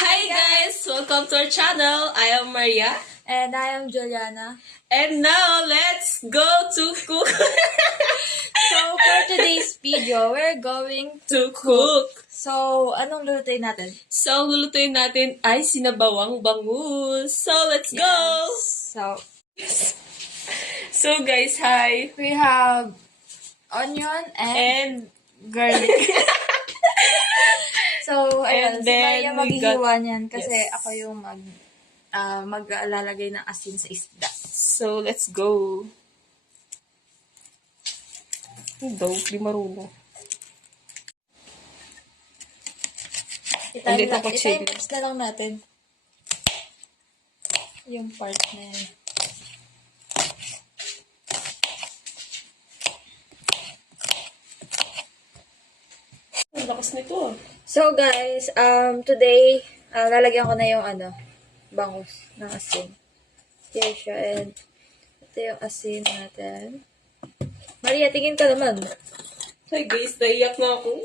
Hi guys! Welcome to our channel. I am Maria. And I am Juliana. And now, let's go to cook. So, for today's video, we're going to cook. So, anong lutuin natin? So, lulutuin natin ay sinabawang bangus. So, let's go! So, guys, hi. We have onion and And so, And ayun, si then Maria we maghihiwa niyan kasi yes. ako yung maglalagay ng asin sa isda. so, let's go. Daw, di marunong. Hindi ako chill. I-time na lang natin. Yung part na yan. Ang lakas nito. So guys, today, lalagyan ko na yung bangus ng asin. Here siya, and ito yung asin natin. Maria, tingin ka naman. Hi guys, naiyak na ako.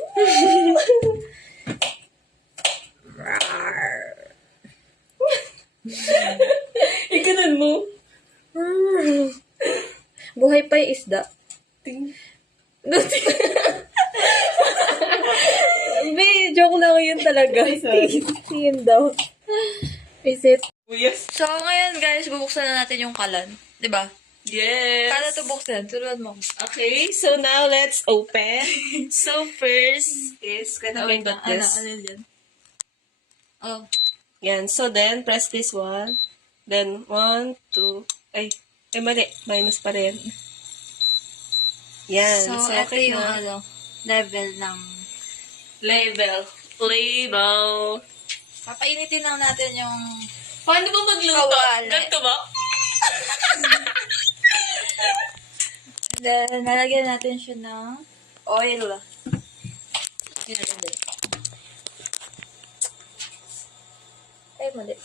Ikanan mo. Buhay pa yung isda. Ting. Hindi, joke lang yun talaga. Tingin daw. Is it? Yes. So, ngayon guys, bubuksan na natin yung kalan. Diba? Yes. Paano ito buksan? Turuan mo. Okay, so now let's open. So first is, can I got this? Ano yan? Oh. Yan, so then, press this one. Then, 1, 2, ay, mali. Minus pa rin. Yan. So, ito okay yung na. level ng... Label. Label. Papainitin lang natin yung... Paano ba magluto? Kawali. Ganito ba? Then, nalagyan natin siya ng oil. Yun natin din. Ay, mali.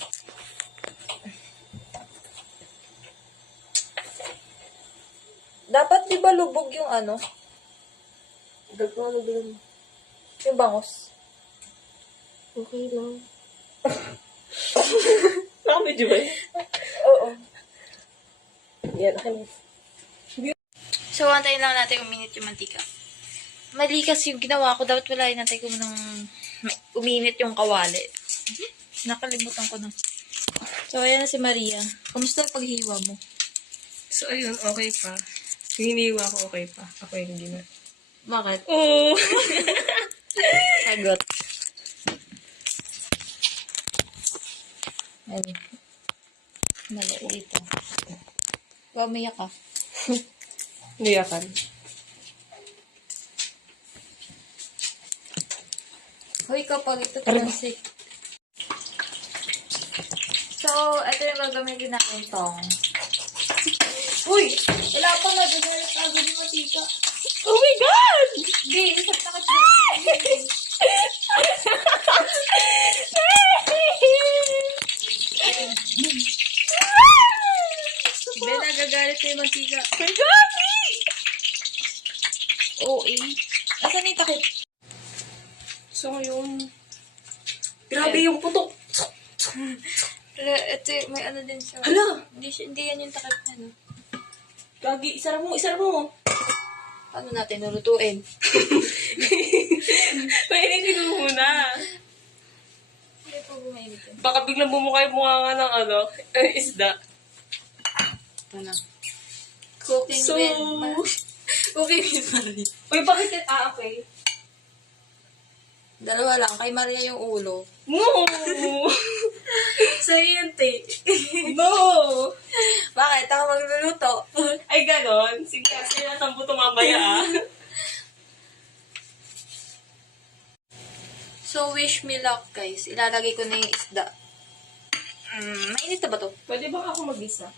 Dapat di ba lubog yung Dagpano din. yung bangus? Okay lang. Nakamedyo ba yun? Oo. Yan, okay. So, antayin lang natin uminit yung mantika. Mali kasi yung ginawa ko. Dapat wala inantay ko ng uminit yung kawali. Nakalimutan ko na. So, ayan na si Maria. Kamusta ang paghiwa mo? So, ayun, okay pa. Hiniwa ko, okay pa. Ako yung hindi na. Bakit? Oh! Sagot. Ayun. Mali dito. Umiyak ka. Niyakan. Hoy, kapag ito plastic. So, ito yung gagamitin natin tong. Uy! Wala pa na. Doon na agad yung matika. Oh my God! Hindi, isap na ka dyan. Hindi, nagagalit na yung mantika. My God! Oo, Asan yung takip? So, ngayon. Grabe yung putok. Pero, ito, may din siya. Hala! Hindi yan yung takip na, no? Gagi, isara mo, isara mo. Paano natin nulutuin? Painitin mo muna. Hindi po bumainit yun. Baka biglang bumukay mukha nga ng isda. Ito na. Cooking So, Cooking with Maria. uy, bakit yan? Okay. Dalawa lang. Kay Maria yung ulo. No! Sayente. No! Bakit? Ako magluluto. Ay, ganon. Sige, sinasampo ito mamaya, ah. So, wish me luck, guys. Ilalagay ko na yung isda. Mainit na ba to? Pwede ba ako mag-isa?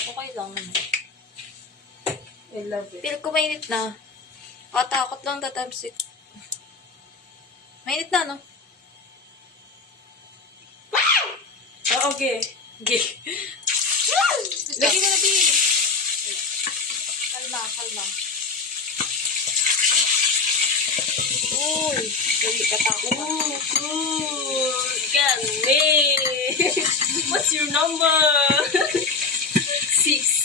Okay lang naman. I love it. Feel ko mainit na. Katakot lang tatamsik. Mainit na, no? Oh, okay. Okay. Lagi na natin. Kalma, kalma. Uy, dali katakot. Oh, cool. number. 6,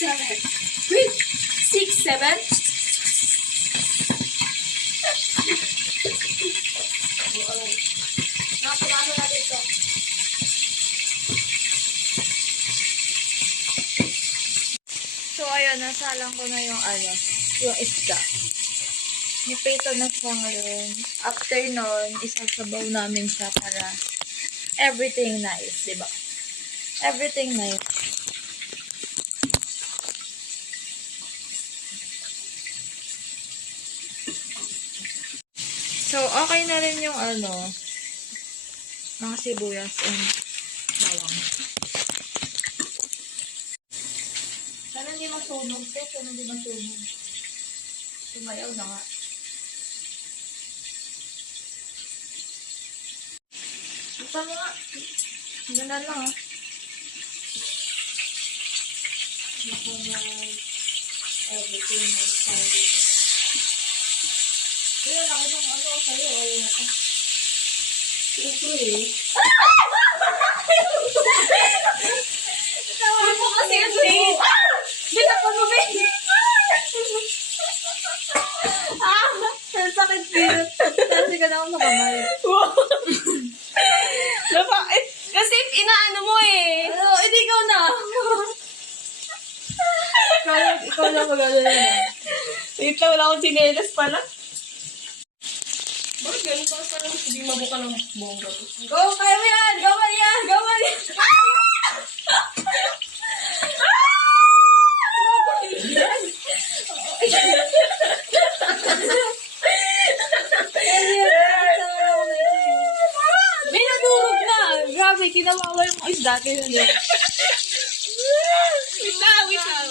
7. Wait! 6, 7? Nakapamasa natin ito. So, ayun, nasalang ko na yung yung isda. Niprito na siya ngayon. After nun, isasabaw namin siya para everything nice, diba? Everything nice. So, okay na rin yung mga sibuyas and bawang. Sana hindi masunog, te. Sana hindi masunog. Tumayaw na nga. Ito mo nga. Ganun lang, ha. Everything is fine. Kaya laki ng sa'yo. Ayun ako. Siyempre. Tawa mo kasi ang sweet. Binapag mo, baby. Ang sakit dito. Kasi ka na ako nakamay. Kasi inaano mo eh. Hindi ikaw na. Ikaw na mag-alala na. Wait lang, wala akong sinelas pala. Bakit ganun pa? Parang hindi mabuka ng bongga to. Go, kaya mo yan! Go, Maria! Go, Maria! Binadurog na! Grabe, kinawawa yung isda. Kaya yun. Wait lang.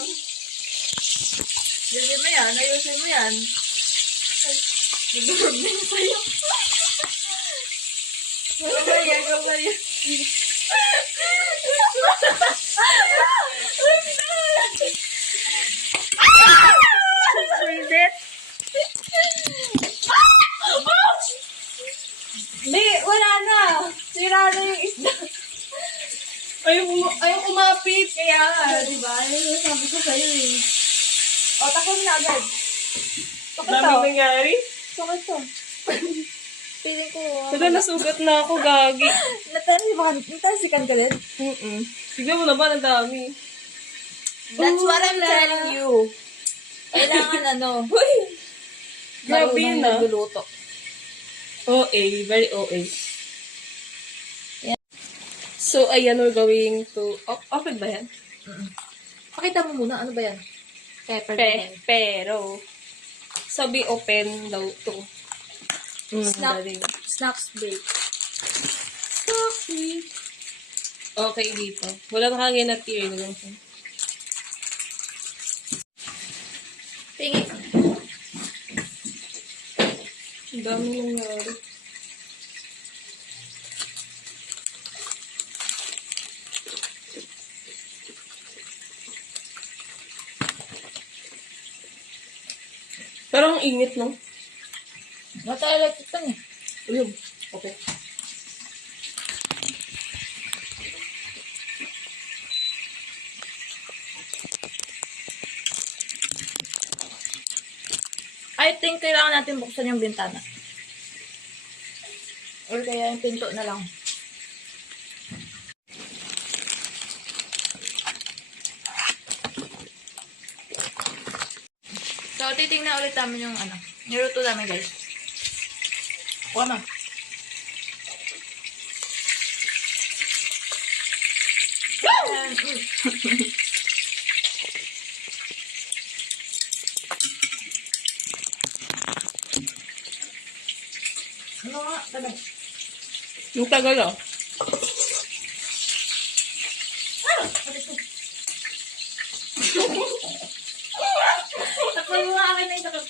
Gawin mo yan, ayusin mo yan. Nagdurog na yung sa'yo. Go, Maria, go, Maria. Sulit. Hindi, wala na. Sira na yung isda. Ayaw kumapit. Kaya nga, di ba? Yun yung sabi ko sa'yo eh. O, takot na agad. Takot to. Daming nangyari. Takot to. Feeling ko. Wala, nasugat na ako, gagi. Natansikan ka din? Tignan mo naman, ang dami. That's what I'm telling you. Kailangan Grabe marunong yun, ah. nagluluto. OA, very OA. So, ayan, we're going to... Open ba yan? Pakita mo muna, ano ba yan? Pepper. Pero, sabi open daw to. Snacks break. Okay, dito. Walang hangin na tier. Tingin. Ang dami nangyari. Parang ang init, no? Mata electric lang eh. Ayun. Okay. I think kailangan natin buksan yung bintana. Or kaya yung pinto na lang. So, titignan ulit namin yung niluto namin, guys. Kuha na. Ano nga? Tagal. Yung tagal, oh. Takpan mo nga akin na yung takpan.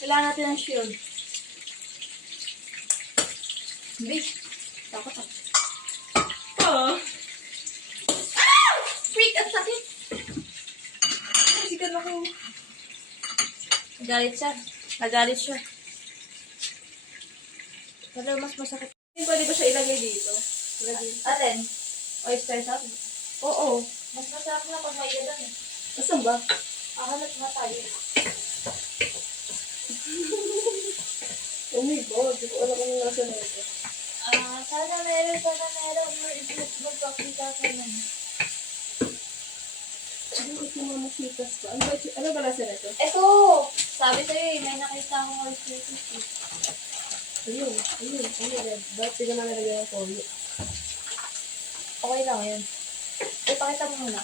Kailangan natin ng shield. Hindi. Takot ako. Oh. Freak! Ang sakit! Sikat ako. Nagalit siya. Nagalit siya. Pero mas masakit. Pwede ba siya ilagay dito? Alin? Oyster sauce? Oo. Mas masarap na pag may ganun eh. Asan ba? Hanap nga tayo. Oh my God, di ko alam kung nasa na ito. Sana meron. Magpakita ka naman. Ano ito mga masitas pa? Ano ba nasa na ito? Ito! Sabi sa'yo eh, may nakita akong oyster sauce eh. Ayun. Bakit hindi ka na nalagyan ng toyo? Okay lang yun. Ipakita mo muna.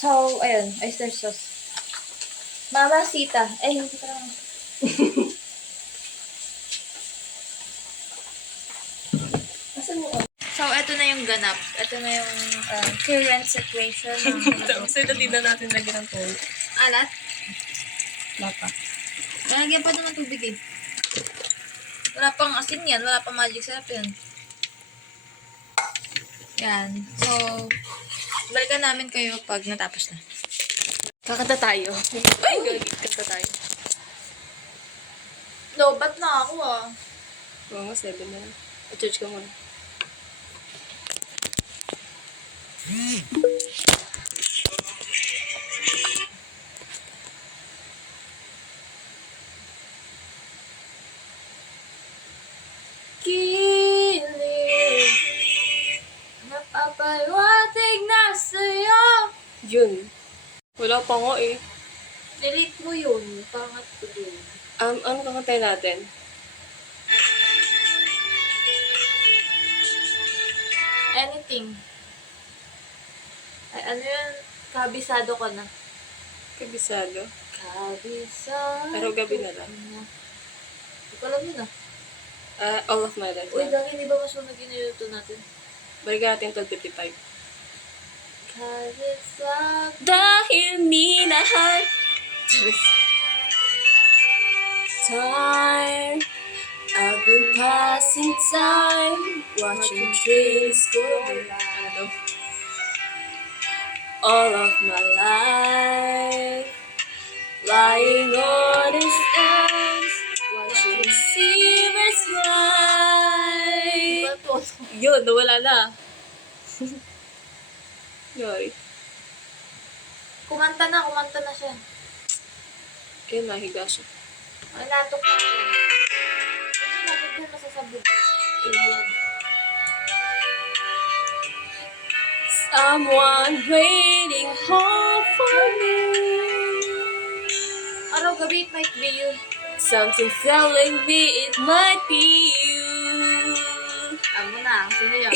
So, ayun, oyster sauce. Mama Sita. Hindi ka lang. Asan mo? So, ito na yung ganap. Ito na yung current situation. Tapos ito din na natin lagyan ng toyo. Alat? Lapa. Lalagyan pa naman tubig eh. Wala pang asin yan. Wala pang magic syrup yan. Yan. So, balikan namin kayo pag natapos na. Kakanta tayo. Ay, gagi. Kanta tayo. Lobat na ako ah. Oo nga, 7 na lang. I-charge ka muna. Kilig. Napapaliwatig na sa'yo. Yun. Wala pa nga eh. Delete mo yun. Pangat ko yun. Ano kakantay natin? Anything. Ay, ano yun? Kabisado ka na. Kabisado. Kabisado. Araw gabi na lang. Hindi ko alam yun ah. All of my life. Uy, dami, di ba masunog yun yung luto natin? Balikan natin 12:55. Kabisado. Dahil minahal. Time. I've been passing time. Watching trains go by. All of my life. Lying on his arms. Watching seabirds fly. Yun, nawala na. Sorry. Kumanta na siya. Ayun, nahiga siya. Ay, natok na ako. Hindi natin din masasabog. Someone waiting home for me. Araw gabi, it might be you. Something telling me it might be you. Amo na, sino yun?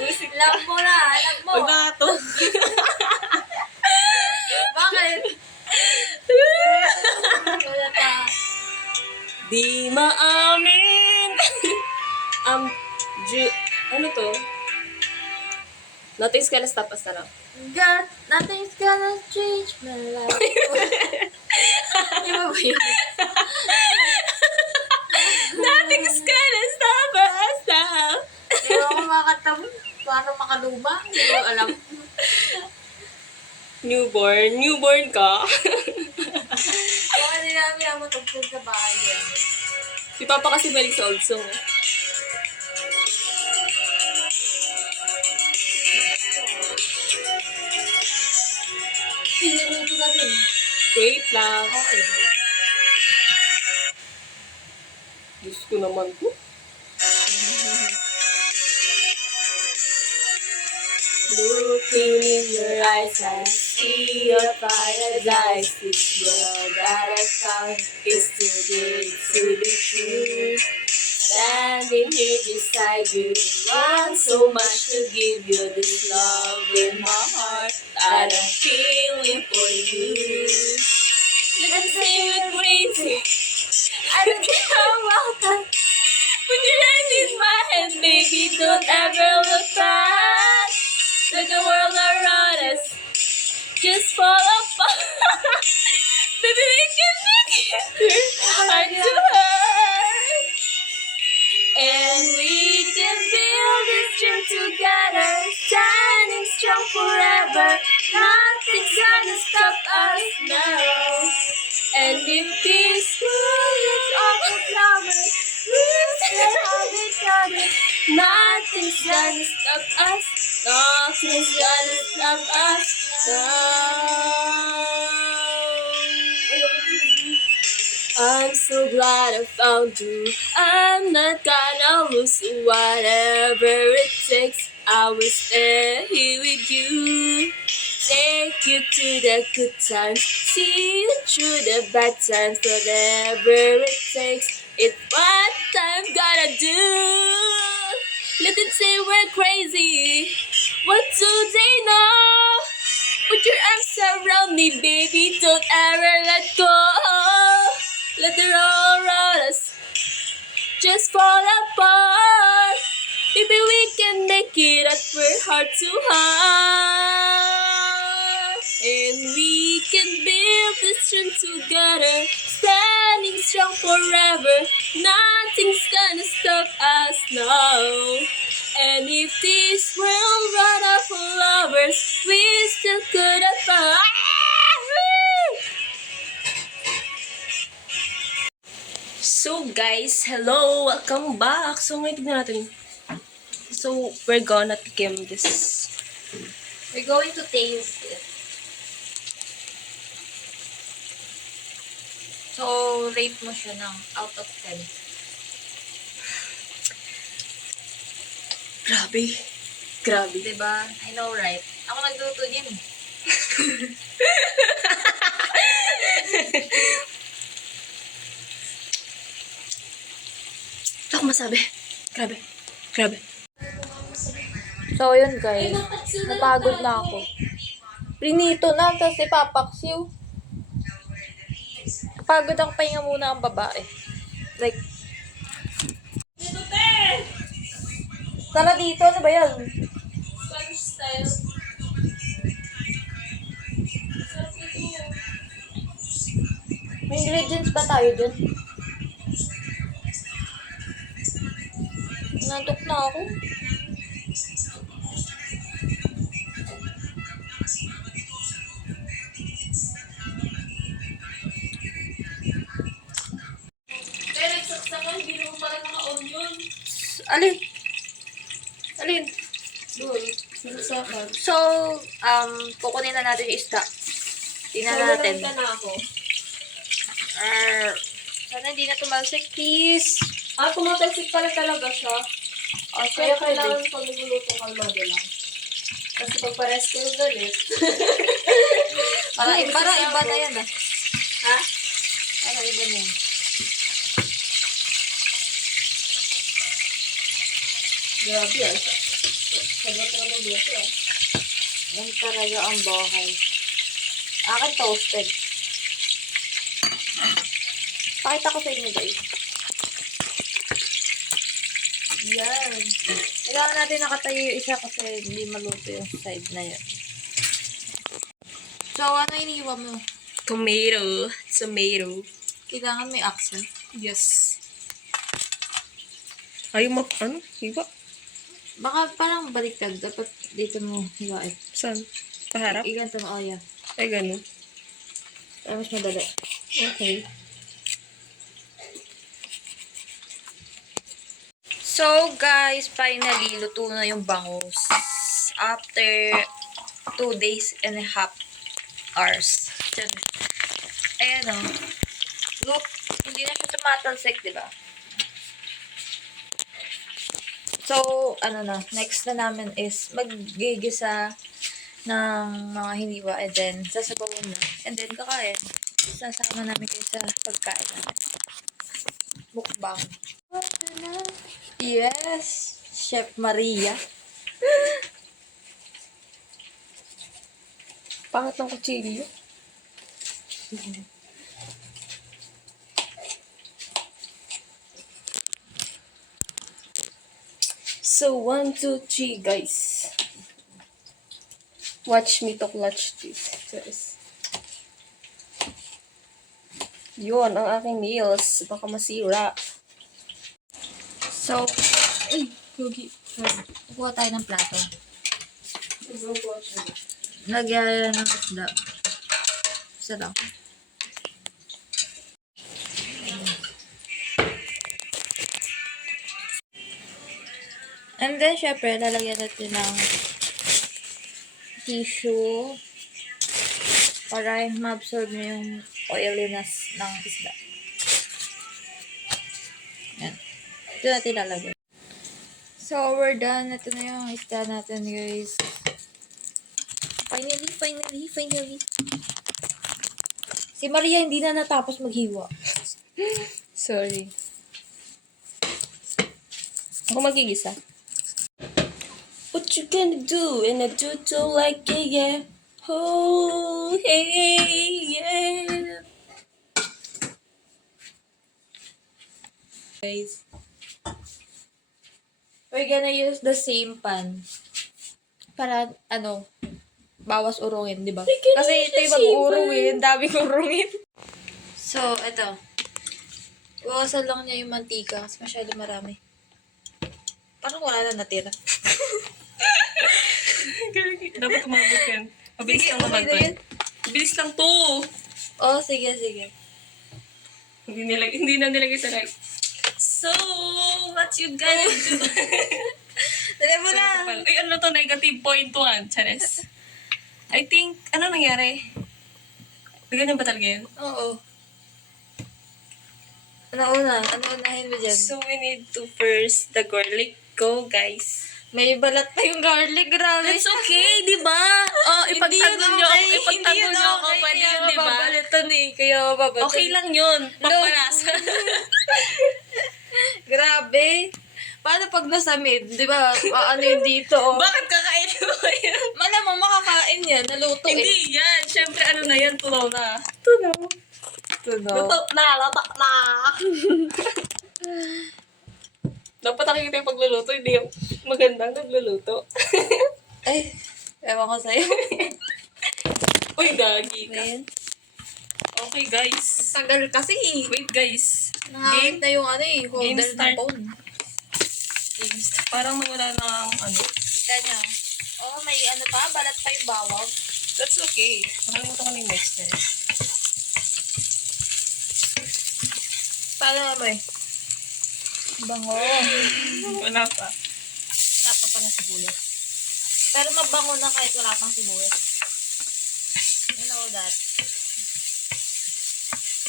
Musik lang mo na, alam mo. Huwag na nga to. Bakit? Wala pa. Di maamin. Ano to? Nothing's gonna stop us na lang. God, nothing's gonna change my life. Iba ba yun? Nothing's gonna stop us now. Ewan ko makakanta mo. Parang makaluma. Hindi ko alam. Newborn ka. Kung ano namin ang matugtog sa bahay yan. Si Papa kasi balik sa old song. Eh. Piniluto natin. Wait lang. Okay. Diyos ko naman po. Looking in your eyes, I see your paradise. This world that I found is too big to be true. Standing here beside you, want so much to give you this love in my heart that I'm feeling for you. Let's say we're crazy. I don't care about that. Put your hand in my hand, baby, don't ever look back. Let the world around us just fall apart. Baby, we can make it heart to heart. And we can build this dream together, standing strong forever. Nothing's gonna stop us now. And if this world is all the flowers, we still have each other. Nothing's gonna stop us. Nothing's gonna stop us. I'm so glad I found you. I'm not gonna lose you. Whatever it takes, I will stay here with you. Take you to the good times, see you through the bad times. Whatever it takes, it's what I'm gonna do. Let them say we're crazy. What do they know? Put your arms around me, baby. Don't ever let go. Let the roll around us just fall apart. Maybe we can make it up. We're heart to heart, and we can build this dream together. Standing strong forever. Nothing's gonna stop us now. And if this world run out of lovers, we still could have found. So guys, hello! Welcome back! So ngayon tignan natin. So we're gonna game this. We're going to taste it. So, rate mo siya ng out of 10. Grabe. Grabe. Diba? I know, right? Ako nagluto niyan eh. Wala akong masabi. Grabe. Grabe. So, yun guys. Napagod na ako. Prinito na, tapos ipapaksiw. Pagod ako, pahinga muna ang babae. Like, tara dito, ano ba yan? Spanish style. May ingredients ba tayo dun? Nantok na ako. Pero saksakan, hindi mo pala naka-onion. Alin? Alin? Doon. Saksakan. So, kukunin na natin yung isda. Tingnan So, natin. nalagyan na ako. Sana hindi na tumalsik, please. Tumatalsik pala talaga siya. Oh, Kaya pwede. kailangan pag niluluto kalmado lang. Kasi pag pares kayo galit. Parang iba na yan ah. Ha? Parang iba na yan. Grabe yan. Sagot na mabuti ah. Yan talaga ang bahay. Akin toasted. Pakita ko sa inyo guys. Yan. Kailangan natin nakatayo yung isa kasi hindi maluto yung side na yan. So, ano iniiwan mo? Tomato. Tomato. Kailangan may accent. Yes. Ayaw mo, ano? Hiwa? Baka parang baliktad. Dapat dito mo hiwain. Saan? Paharap? Iganto mo, oh yeah. Ay, ganun. Mas madali. Okay. So, guys, finally, luto na yung bangus. After 2 days and a half hours. Ayan o. Look, hindi na siya tumatalsik, di ba? So, ano na, next na namin is maggigisa ng mga hiniwa and then sasabawin na. And then kakain. Sasama namin kayo sa pagkain namin. Mukbang. Yes! Chef Maria. Pangat ng kutsilyo. So, 1, 2, 3, guys. Watch me to clutch this. Guys. Yun, ang aking nails. Baka masira. So, Ay, gogi. kukuha tayo ng plato. Lagyan ng isda. Isa lang. And then, syempre, lalagyan natin ng tissue para ma-absorb niya yung oiliness ng isda. Yan. Ito natin lalagay. So, we're done. Ito na yung isda natin, guys. Finally. Si Maria hindi na natapos maghiwa. Sorry. Ako magigisa. What you gonna do? And I do too like it, yeah. Oh, hey, yeah. Guys. We're gonna use the same pan. Para, bawas urungin, di ba? Kasi ito yung mag-urungin. Daming urungin. So, ito. Iwasan lang niya yung mantika kasi masyado marami. Parang wala na natira. Dapat umabot yan. Mabilis Sige, lang naman okay to. na yun. Mabilis lang to. Oh, sige. Hindi na nilagay sa right. So, what you gonna do? Dali mo na. Ay, ano to? Negative 0.1. Chares. I think, ano nangyari? Ganyan ba talaga yan? Oo. Ano unahin mo dyan? So, we need to first the garlic. Go, guys. May balat pa yung garlic, grabe. That's okay, di ba? Oh, ipagtanggol nyo ako. Pwede yun, di ba? Mababalitan kaya mababalitan. Okay lang yun. Paparasa. Grabe. Paano pag nasa mid, di ba? Ano yung dito? Bakit kakainin mo yan? Malamang makakain yan, naluto Hindi yan. Siyempre, ano na yan? Tunaw na. Tunaw. Luto na. Latak na. Dapat nakikita yung pagluluto. Hindi yung magandang nagluluto. Ay, ewan ko sa'yo. Uy, gagi ka. Ayan. Okay, guys. Tagal kasi Wait, guys. Nakakit na yung holder Game ng start. phone. Parang nawala na ang Kita niya. Oh, may balat pa yung bawang. That's okay. Nakalimutan ko na yung next time. Paano mo Bango. Wala pa. Wala pa ng sibuyas. Pero mabango na kahit wala pang sibuyas. You know that.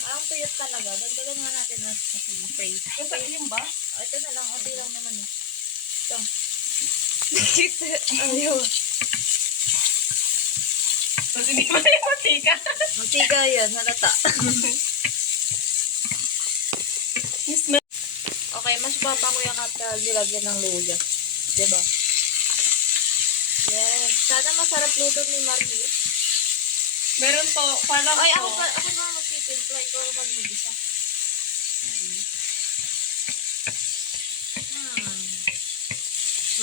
Parang tuyot talaga. Dagdagan nga natin ng spray. Yung pailim ba? Ito na lang. Ito lang naman eh. Ito. Ayun. Tapos hindi pa yung matika. Mantika yan. Halata. Yes, Okay, mas babango yung kapag nilagyan ng luya. Diba? Yes. Sana masarap luto ni Maria. meron po. Parang Ay, po. ako na magtitimpla. Ikaw mag-igisa.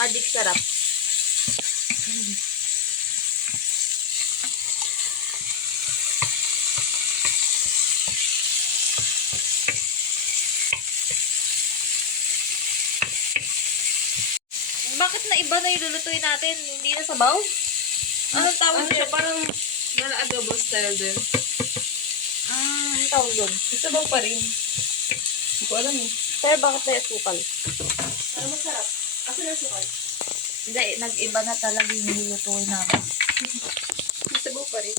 Magic sarap. Bakit na iba na yung lulutuin natin? Hindi na sabaw? Anong tawag Ano niya? siya? Parang wala adobo style din. Anong tawag doon? Sabaw pa rin. Hindi ko alam eh. Pero bakit na sukal? Ano masarap? Kasi nasukal. Hindi, nag-iba na talaga yung lulutuin namin. Sabaw pa rin.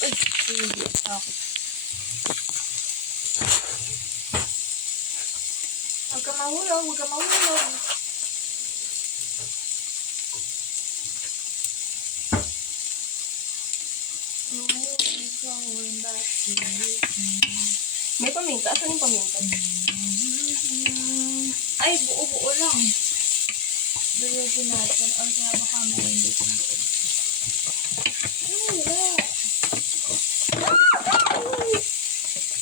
Ay, hindi. Okay. Huwag ka mahulog, huwag ka mahulog. May paminta. Asan yung paminta? Ay, buo-buo lang. Dulogin natin. Or kaya baka meron dito. Ay, wala.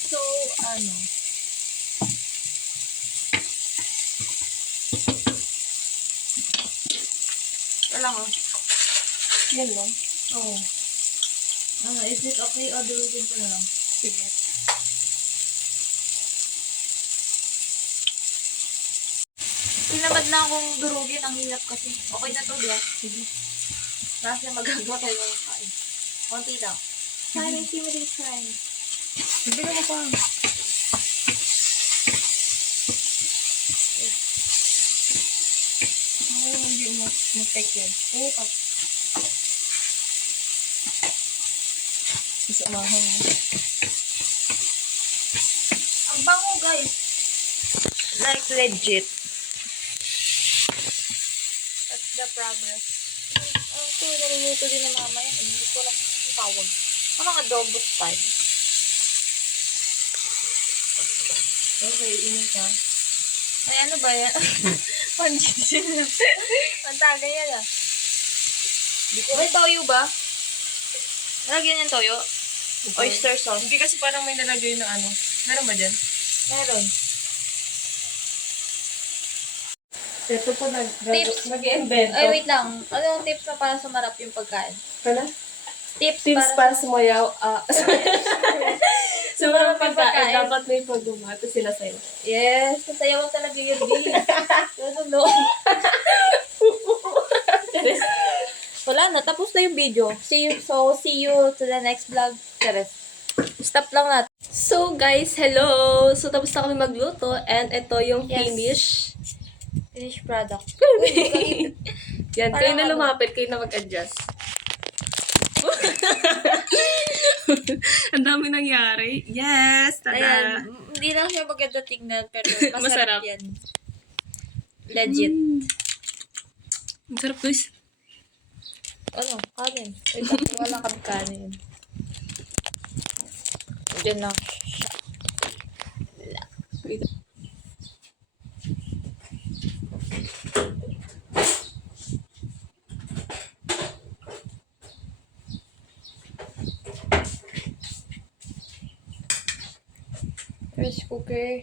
So, ano? Wala ko. Yan lang. Oo. Is it okay o dulogin ko na lang? Sige. Tinamad na akong durugin. Ang hirap kasi. Okay na to, diba? Sige. Kasi magagawa tayo ng kain. Konti lang. Kain, simili kain. Hindi ka mo pa. Mapek yan. Oo ka. Isamahan mo. Ang bango, guys. Like, legit. That's the progress. Ito, naluluto din ng mama yan. Hindi ko alam yung tawag. Parang adobo style. Okay, inom ka. Ay, ano ba yan? Panjisin na. Pantaga yan ah. May toyo ba? Nalagyan yung toyo? Oyster sauce. Hindi kasi parang may nalagay na ano. Meron ba dyan? Meron. Ito po Tips. nag-invento. Ay, wait lang. Ano yung tips na para sumarap yung pagkain? Kala? Tips Para sumayaw. Sa mga pagkain, pagkain. dapat may pagbumato sila sa'yo. Yes, kasayawan talaga yun, G. Ano? Wala na, tapos na yung video. See you to the next vlog. Teres. Stop lang natin. So guys, hello! So tapos na kami magluto and ito yung Yes. finish Product. Yan, Parang kayo na ano? lumapit, kayo na mag-adjust. Ang dami nangyari. Yes! Tada! Ayan, hindi lang siya maganda tingnan, pero masarap, Masarap. yan. Legit. Ang sarap guys. Ano? Kanin. Wait lang, wala kami kanin. Diyan lang siya. Wait. Rice cooker.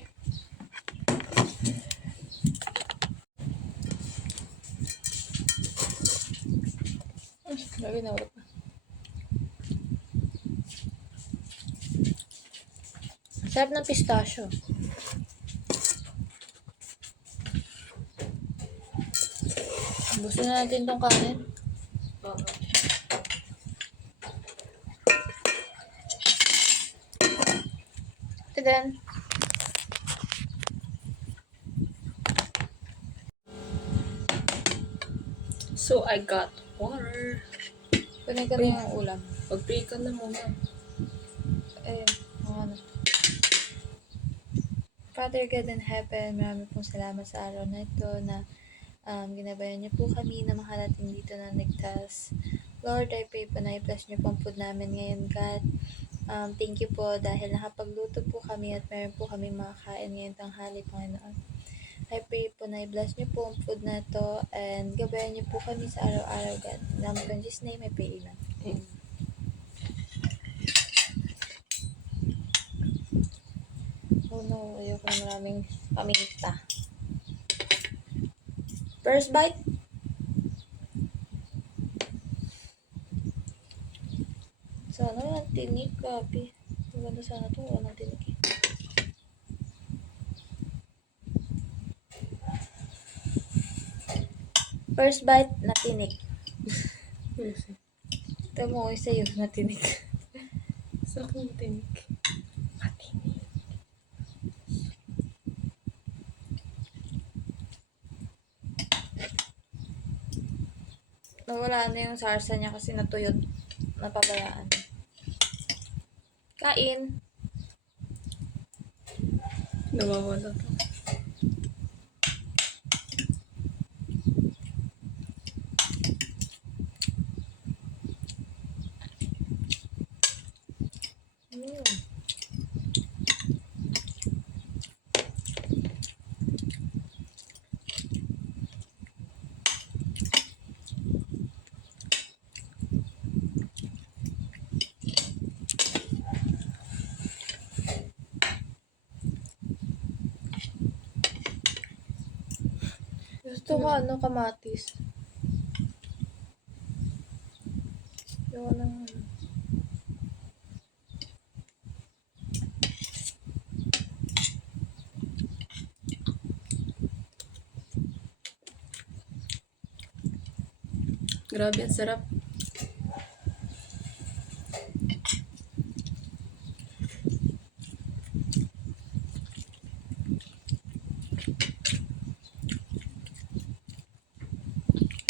Lagi na wala pa. Sarap ng pistachio. Gusto na natin tong kanin. And then, So I got water. kunin ka na yung ulam. Pag-pray ka na muna. Ayun, ano. Father God in heaven, marami pong salamat sa araw na ito na ginabayan niyo po kami na makarating dito na ligtas. Lord, I pray po na i-bless niyo po ang food namin ngayon, God. Thank you po dahil nakapagluto po kami at meron po kami makakain ngayon tanghali, Panginoon. I pray po na i-bless niyo po ang food na to and gabayan niyo po kami sa araw-araw, God. In the name of Jesus' name, I pray, amen. Oh no, ayoko na maraming paminta. First bite? Sana walang tinik, grabe. Maganda sana ito, walang tinik eh. First bite, natinik. Ito mo, sa'yo, natinik. Sa akin tinik. Matinik. Nawala na yung sarsa niya kasi natuyot. Napabayaan. Kain. Nawawala to. Mm. Gusto ko ano, kamatis. Yung ano. Grabe, ang sarap.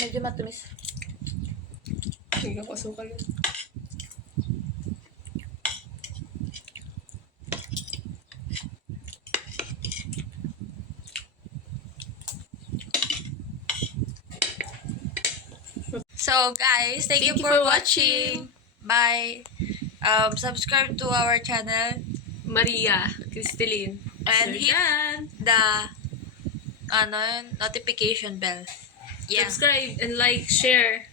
Medyo matumis. Tingnan ko asukal yun. So guys, thank you for watching. Bye. Subscribe to our channel Maria, Cristelin. and Sir hit Dan. the notification bell. Yeah. Subscribe and like, share.